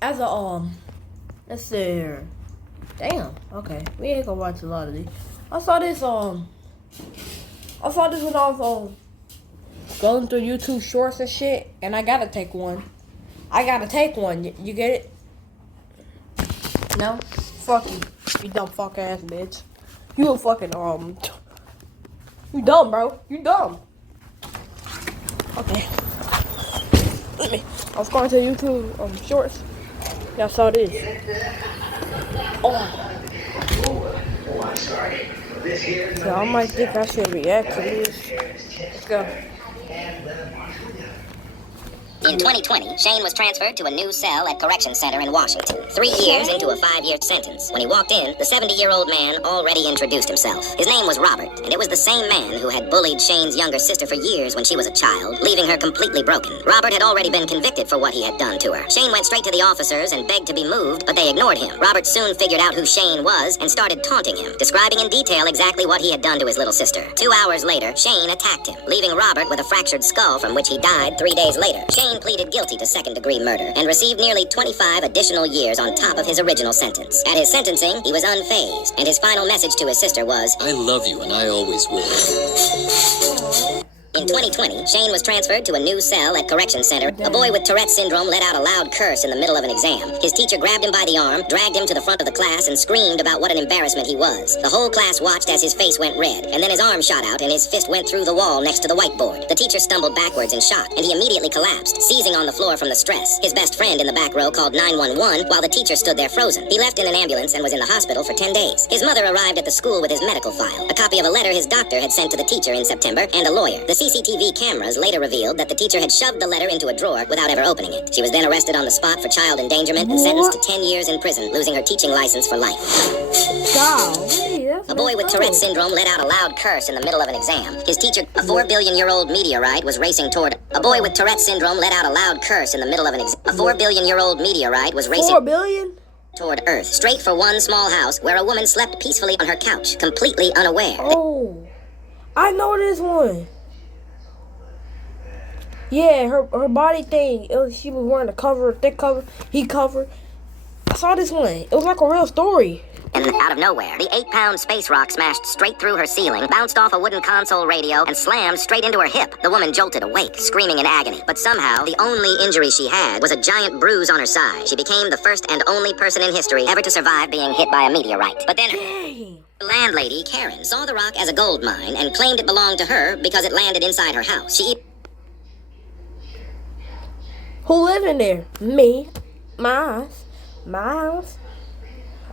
As a let's see here. Damn. Okay, we ain't gonna watch a lot of these. I saw this when I was going through YouTube Shorts and shit, and I gotta take one. You get it? No? Fuck you. You dumb fuck ass bitch. You a fucking you dumb, bro. You dumb. Okay. I was going to YouTube Shorts. Y'all saw this. Oh. So I might think I should react to this. Let's go. In 2020, Shane was transferred to a new cell at Correction Center in Washington. 3 years into a 5-year sentence. When he walked in, the 70-year-old man already introduced himself. His name was Robert, and it was the same man who had bullied Shane's younger sister for years when she was a child, leaving her completely broken. Robert had already been convicted for what he had done to her. Shane went straight to the officers and begged to be moved, but they ignored him. Robert soon figured out who Shane was and started taunting him, describing in detail exactly what he had done to his little sister. 2 hours later, Shane attacked him, leaving Robert with a fractured skull from which he died 3 days later. Shane pleaded guilty to second-degree murder and received nearly 25 additional years on top of his original sentence. At his sentencing, he was unfazed, and his final message to his sister was, "I love you and I always will." In 2020, Shane was transferred to a new cell at Correction Center. A boy with Tourette's syndrome let out a loud curse in the middle of an exam. His teacher grabbed him by the arm, dragged him to the front of the class, and screamed about what an embarrassment he was. The whole class watched as his face went red, and then his arm shot out and his fist went through the wall next to the whiteboard. The teacher stumbled backwards in shock, and he immediately collapsed, seizing on the floor from the stress. His best friend in the back row called 911 while the teacher stood there frozen. He left in an ambulance and was in the hospital for 10 days. His mother arrived at the school with his medical file, a copy of a letter his doctor had sent to the teacher in September, and a lawyer. The CCTV cameras later revealed that the teacher had shoved the letter into a drawer without ever opening it. She was then arrested on the spot for child endangerment and sentenced to 10 years in prison, losing her teaching license for life. A boy with Tourette's syndrome let out a loud curse in the middle of an exam. His teacher, a 4-billion-year-old meteorite, was racing toward... A boy with Tourette's syndrome let out a loud curse in the middle of an exam. A 4-billion-year-old meteorite was racing... 4 billion? Toward Earth, straight for one small house where a woman slept peacefully on her couch, completely unaware. Oh, I know this one. Yeah, her body thing. She was wearing a thick cover. He covered. I saw this one. It was like a real story. And out of nowhere, the 8-pound space rock smashed straight through her ceiling, bounced off a wooden console radio, and slammed straight into her hip. The woman jolted awake, screaming in agony. But somehow, the only injury she had was a giant bruise on her side. She became the first and only person in history ever to survive being hit by a meteorite. But then her landlady, Karen, saw the rock as a gold mine and claimed it belonged to her because it landed inside her house. Who live in there? Me. My house.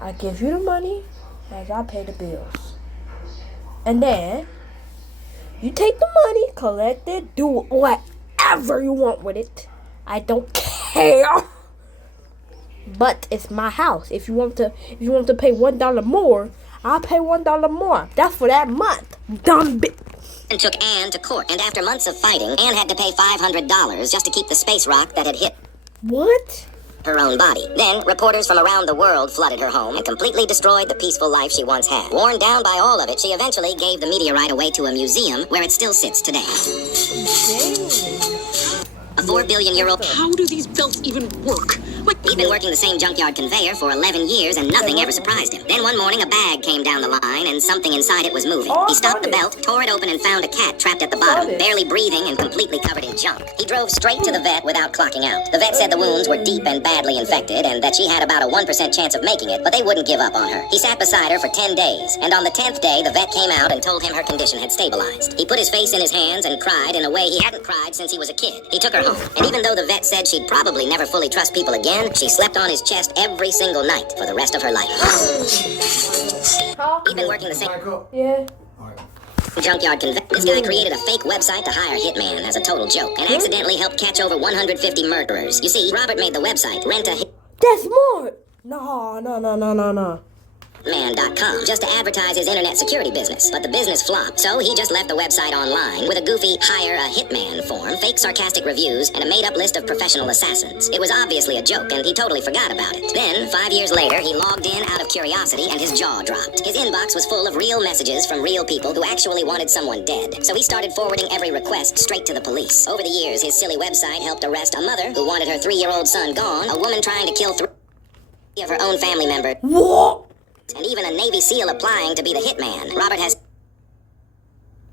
I give you the money as I pay the bills. And then you take the money, collect it, do whatever you want with it. I don't care. But it's my house. If you want to pay $1 more, I'll pay $1 more. That's for that month. Dumb bitch. And took Anne to court, and after months of fighting, Anne had to pay $500 just to keep the space rock that had hit What? her own body. Then, reporters from around the world flooded her home and completely destroyed the peaceful life she once had. Worn down by all of it, she eventually gave the meteorite away to a museum where it still sits today. A 4-billion-year-old... How do these belts even work? He'd been working the same junkyard conveyor for 11 years and nothing ever surprised him. Then one morning a bag came down the line and something inside it was moving. He stopped the belt, tore it open and found a cat trapped at the bottom, barely breathing and completely covered in junk. He drove straight to the vet without clocking out. The vet said the wounds were deep and badly infected and that she had about a 1% chance of making it, but they wouldn't give up on her. He sat beside her for 10 days, and on the 10th day the vet came out and told him her condition had stabilized. He put his face in his hands and cried in a way he hadn't cried since he was a kid. He took her home, and even though the vet said she'd probably never fully trust people again, she slept on his chest every single night for the rest of her life. He'd been working the same junkyard conveyor. This guy created a fake website to hire hitman as a total joke and accidentally helped catch over 150 murderers. You see, Robert made the website That's smart. No. Man.com just to advertise his internet security business, but the business flopped, so he just left the website online with a goofy hire a hitman form, fake sarcastic reviews, and a made-up list of professional assassins. It was obviously a joke, and he totally forgot about it. Then, 5 years later, he logged in out of curiosity, and his jaw dropped. His inbox was full of real messages from real people who actually wanted someone dead, so he started forwarding every request straight to the police. Over the years, his silly website helped arrest a mother who wanted her 3-year-old son gone, a woman trying to kill 3 of her own family members, What? and even a Navy SEAL applying to be the hitman. Robert has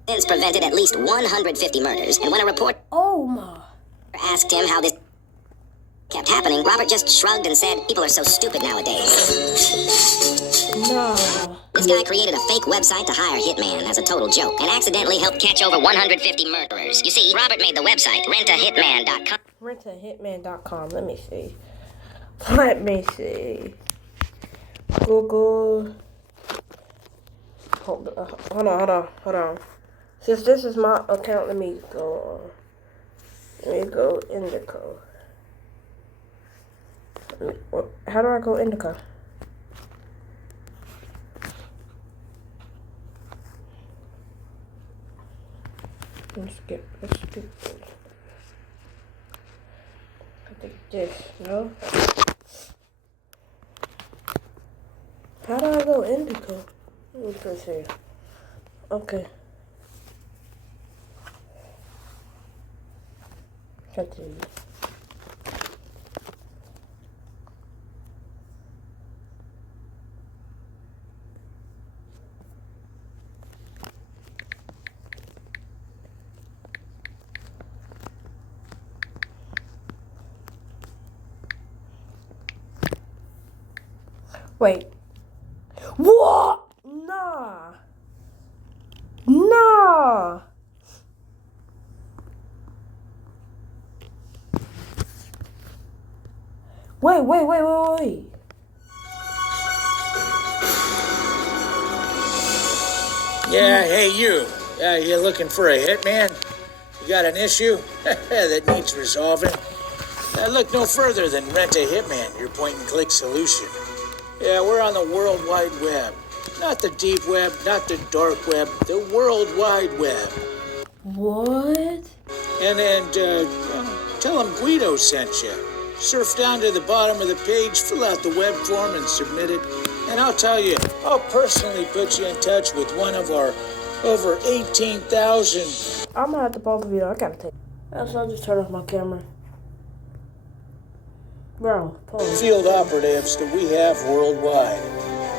since prevented at least 150 murders, and when a reporter Oh my. asked him how this kept happening, Robert just shrugged and said, "People are so stupid nowadays." No. This guy created a fake website to hire hitman as a total joke, and accidentally helped catch over 150 murderers. You see, Robert made the website rentahitman.com. Rentahitman.com. Let me see. Let me see. Google. Hold on. Since this is my account, let me go Indico. How do I go Indico? Let's skip this. I think this, no? How do I go Indico? Let me press here. Okay. Continue. Wait. What? Nah. Nah. Wait. Yeah, hey you. You looking for a hitman? You got an issue that needs resolving? Look no further than Rent a Hitman, your point-and-click solution. Yeah, we're on the World Wide Web. Not the deep web, not the dark web, the World Wide Web. What? And tell them Guido sent you. Surf down to the bottom of the page, fill out the web form, and submit it. And I'll tell you, I'll personally put you in touch with one of our over 18,000. I'm gonna have to pause the video. I gotta take. I'll just turn off my camera. Bro, pause. Field operatives that we have worldwide.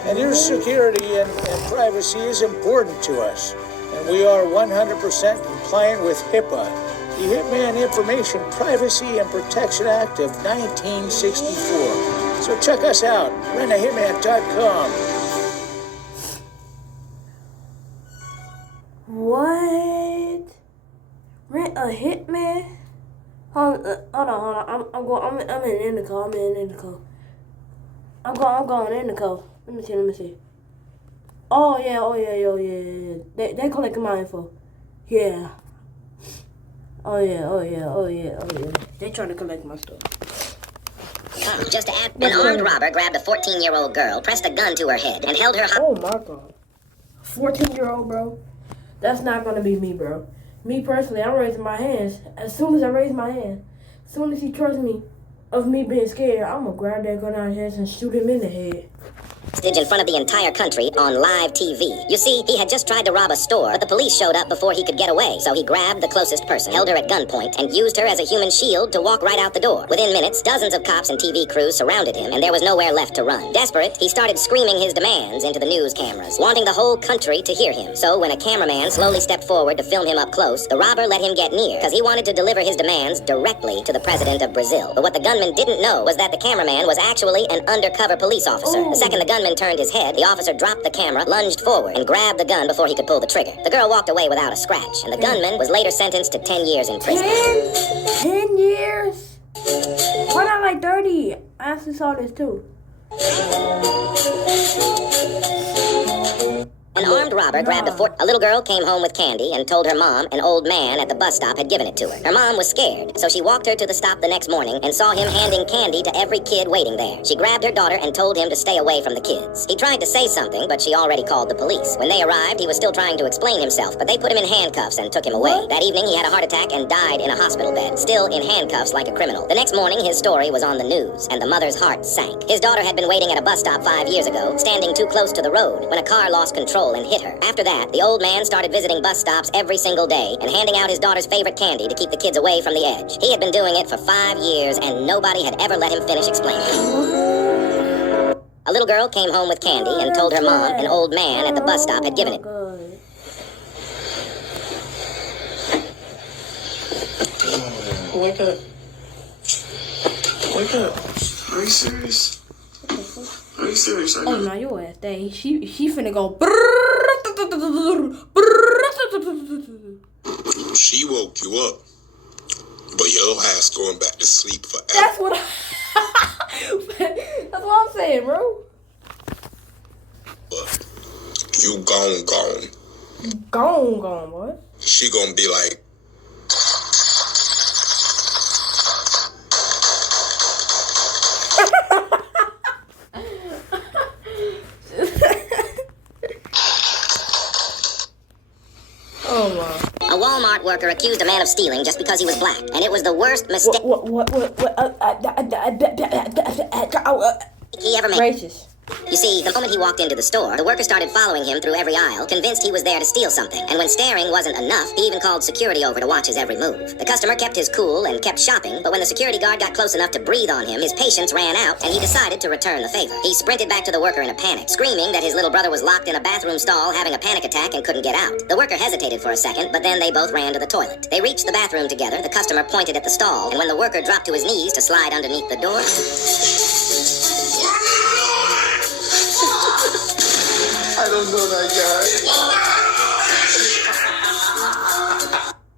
And your security and privacy is important to us. And we are 100% compliant with HIPAA, the Hitman Information Privacy and Protection Act of 1964. So check us out, rentahitman.com. What? Rent a hitman? Hold on. I'm in Indico. I'm going Indico. Let me see. Oh yeah. They collected my info. Yeah. Oh yeah. They trying to collect my stuff. Just to add, an armed robber grabbed a 14-year-old girl, pressed a gun to her head, and held her Oh my god. 14-year-old, bro. That's not gonna be me, bro. Me personally, I'm raising my hands. As soon as I raise my hand, as soon as he trusts me of me being scared, I'm gonna grab that gun out of his hands and shoot him in the head. in front of the entire country on live TV. You see, he had just tried to rob a store, but the police showed up before he could get away. So he grabbed the closest person, held her at gunpoint, and used her as a human shield to walk right out the door. Within minutes, dozens of cops and TV crews surrounded him, and there was nowhere left to run. Desperate, he started screaming his demands into the news cameras, wanting the whole country to hear him. So when a cameraman slowly stepped forward to film him up close, the robber let him get near, because he wanted to deliver his demands directly to the president of Brazil. But what the gunman didn't know was that the cameraman was actually an undercover police officer. Ooh. The second the gunman turned his head, the officer dropped the camera, lunged forward, and grabbed the gun before he could pull the trigger. The girl walked away without a scratch, and the gunman was later sentenced to 10 years in prison. 10 years? Why not like 30? I actually saw this too. An armed robber grabbed a little girl came home with candy and told her mom an old man at the bus stop had given it to her. Her mom was scared, so she walked her to the stop the next morning and saw him handing candy to every kid waiting there. She grabbed her daughter and told him to stay away from the kids. He tried to say something, but she already called the police. When they arrived, he was still trying to explain himself, but they put him in handcuffs and took him away. That evening, he had a heart attack and died in a hospital bed, still in handcuffs like a criminal. The next morning, his story was on the news, and the mother's heart sank. His daughter had been waiting at a bus stop 5 years ago, standing too close to the road, when a car lost control and hit her. After that, the old man started visiting bus stops every single day and handing out his daughter's favorite candy to keep the kids away from the edge. He had been doing it for 5 years, and nobody had ever let him finish explaining. A little girl came home with candy and told her mom an old man at the bus stop had given it. Wake up. Wake up. Are you serious? Are you serious? Oh, no, your ass day. She finna go. She woke you up, but your ass going back to sleep forever. That's what that's what I'm saying, bro. But you gone. Gone, boy. She gonna be like, oh my. A Walmart worker accused a man of stealing just because he was black, and it was the worst mistake he ever made. Racist. You see, the moment he walked into the store, the worker started following him through every aisle, convinced he was there to steal something. And when staring wasn't enough, he even called security over to watch his every move. The customer kept his cool and kept shopping, but when the security guard got close enough to breathe on him, his patience ran out, and he decided to return the favor. He sprinted back to the worker in a panic, screaming that his little brother was locked in a bathroom stall having a panic attack and couldn't get out. The worker hesitated for a second, but then they both ran to the toilet. They reached the bathroom together, the customer pointed at the stall, and when the worker dropped to his knees to slide underneath the door, I don't know that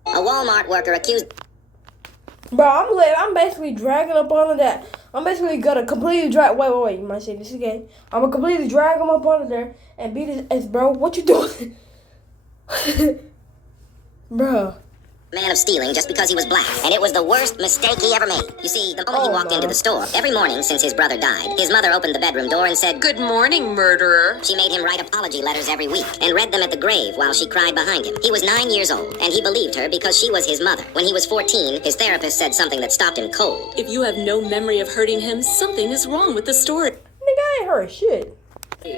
guy. a Walmart worker accused... Bro, I'm basically dragging up under that. I'm basically gonna completely drag. Wait. You might say this again. I'm gonna completely drag him up under there and beat his ass, bro. What you doing? Bro. man of stealing just because he was black, and it was the worst mistake he ever made. You see, the moment he walked into the store, every morning since his brother died, his mother opened the bedroom door and said, "Good morning, murderer." She made him write apology letters every week and read them at the grave while she cried behind him. He was 9 years old, and he believed her because she was his mother. When he was 14, his therapist said something that stopped him cold. If you have no memory of hurting him, something is wrong with the story. Nigga, I ain't heard shit.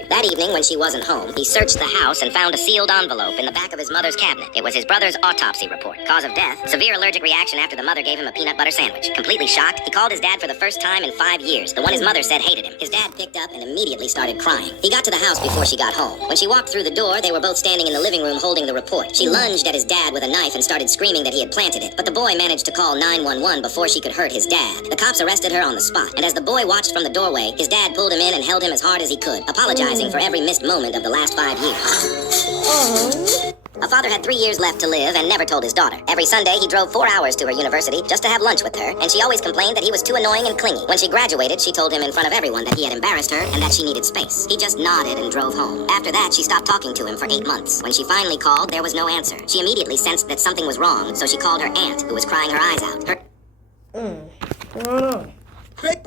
That evening, when she wasn't home, he searched the house and found a sealed envelope in the back of his mother's cabinet. It was his brother's autopsy report. Cause of death, severe allergic reaction after the mother gave him a peanut butter sandwich. Completely shocked, he called his dad for the first time in 5 years, the one his mother said hated him. His dad picked up and immediately started crying. He got to the house before she got home. When she walked through the door, they were both standing in the living room holding the report. She lunged at his dad with a knife and started screaming that he had planted it, but the boy managed to call 911 before she could hurt his dad. The cops arrested her on the spot, and as the boy watched from the doorway, his dad pulled him in and held him as hard as he could, apologizing for every missed moment of the last 5 years. A father had 3 years left to live and never told his daughter. Every Sunday, he drove 4 hours to her university just to have lunch with her, and she always complained that he was too annoying and clingy. When she graduated, she told him in front of everyone that he had embarrassed her and that she needed space. He just nodded and drove home. After that, she stopped talking to him for 8 months. When she finally called, there was no answer. She immediately sensed that something was wrong, so she called her aunt, who was crying her eyes out.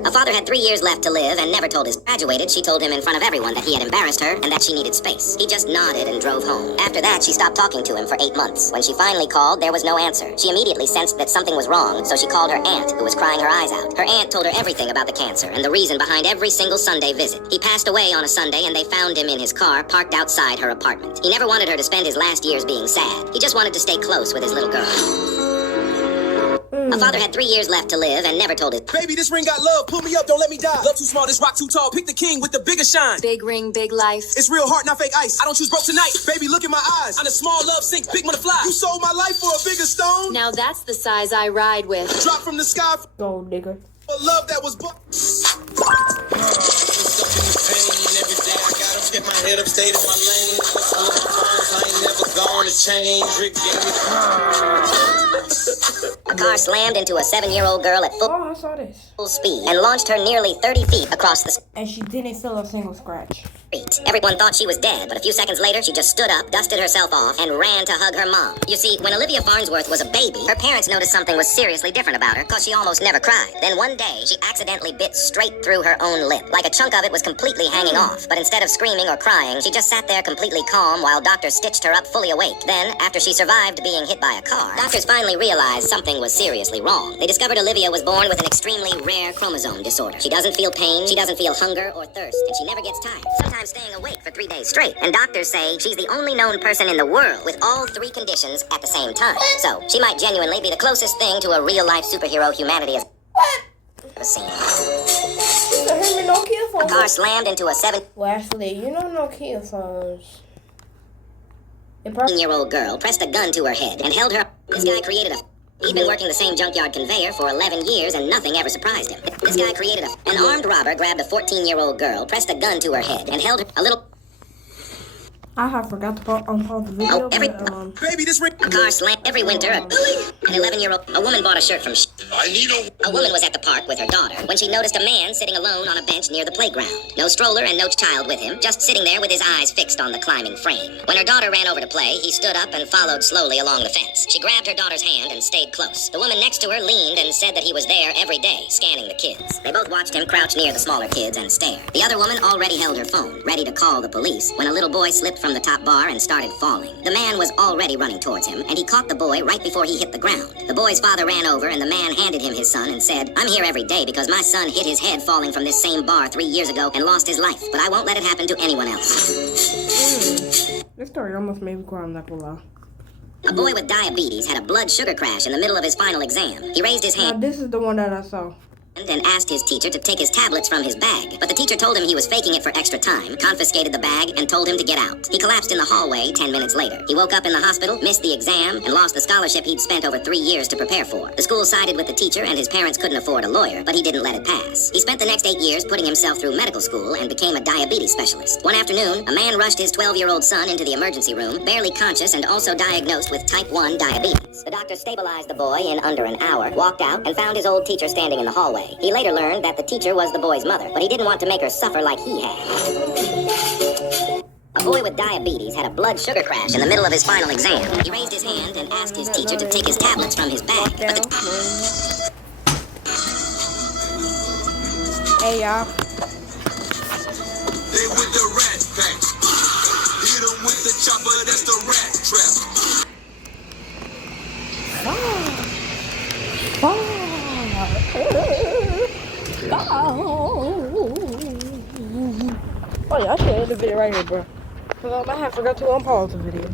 A father had 3 years left to live and never told his graduated. She told him in front of everyone that he had embarrassed her and that she needed space. He just nodded and drove home. After that, she stopped talking to him for 8 months. When she finally called, there was no answer. She immediately sensed that something was wrong, so she called her aunt, who was crying her eyes out. Her aunt told her everything about the cancer and the reason behind every single Sunday visit. He passed away on a Sunday and they found him in his car parked outside her apartment. He never wanted her to spend his last years being sad. He just wanted to stay close with his little girl. A father had 3 years left to live and never told his... Baby, this ring got love. Pull me up, don't let me die. Love too small, this rock too tall. Pick the king with the bigger shine. Big ring, big life. It's real heart, not fake ice. I don't choose broke tonight. Baby, look in my eyes. I'm a small love sink, big one to fly. You sold my life for a bigger stone. Now that's the size I ride with. Drop from the sky Gold digger. for love that was... Every day I gotta get my head up, stay in my lane. I ain't never gonna change. Rick gave me A car slammed into a 7-year-old girl at Oh, I saw this. full full speed and launched her nearly 30 feet across the And she didn't feel a single scratch. street. Everyone thought she was dead, but a few seconds later, she just stood up, dusted herself off, and ran to hug her mom. You see, when Olivia Farnsworth was a baby, her parents noticed something was seriously different about her, because she almost never cried. Then one day, she accidentally bit straight through her own lip. Like a chunk of it was completely hanging off, but instead of screaming or crying, she just sat there completely calm while doctors stitched her up fully awake. Then, after she survived being hit by a car, doctors finally realized something was seriously wrong. They discovered Olivia was born with an extremely rare chromosome disorder. She doesn't feel pain, she doesn't feel hunger or thirst, and she never gets tired, sometimes staying awake for 3 days straight. And doctors say she's the only known person in the world with all 3 conditions at the same time. So, she might genuinely be the closest thing to a real-life superhero humanity has ever seen. So him no kill A phones. car slammed into a 17 Well, actually, you know no kill phones. It probably year-old girl pressed a gun to her head and held her. This guy created a. He'd been working the same junkyard conveyor for 11 years and nothing ever surprised him. This guy created a. An armed robber grabbed a 14-year-old girl, pressed a gun to her head, and held her a little. I have forgot to pause the video. Oh, every. But, Baby, this ring. A car slammed every winter. An 11-year-old. A woman bought a shirt from. I need A woman was at the park with her daughter when she noticed a man sitting alone on a bench near the playground. No stroller and no child with him, just sitting there with his eyes fixed on the climbing frame. When her daughter ran over to play, he stood up and followed slowly along the fence. She grabbed her daughter's hand and stayed close. The woman next to her leaned and said that he was there every day, scanning the kids. They both watched him crouch near the smaller kids and stare. The other woman already held her phone, ready to call the police, when a little boy slipped from the top bar and started falling. The man was already running towards him, and he caught the boy right before he hit the ground. The boy's father ran over, and the man handed him his son and said, "I'm here every day because my son hit his head falling from this same bar 3 years ago and lost his life, but I won't let it happen to anyone else." this story almost made me cry, I'm not gonna lie. A boy with diabetes had a blood sugar crash in the middle of his final exam. He raised his Now, hand this is the one that I saw. and asked his teacher to take his tablets from his bag. But the teacher told him he was faking it for extra time, confiscated the bag, and told him to get out. He collapsed in the hallway 10 minutes later. He woke up in the hospital, missed the exam, and lost the scholarship he'd spent over 3 years to prepare for. The school sided with the teacher, and his parents couldn't afford a lawyer, but he didn't let it pass. He spent the next 8 years putting himself through medical school and became a diabetes specialist. One afternoon, a man rushed his 12-year-old son into the emergency room, barely conscious and also diagnosed with type 1 diabetes. The doctor stabilized the boy in under an hour, walked out, and found his old teacher standing in the hallway. He later learned that the teacher was the boy's mother, but he didn't want to make her suffer like he had. A boy with diabetes had a blood sugar crash in the middle of his final exam. He raised his hand and asked his teacher to take his tablets from his bag, but the Hey, y'all. They with the rat pack. Hit 'em with the chopper, that's the rat trap. Oh, yeah, I should end the video right here, bro. Because I have forgot to unpause the video.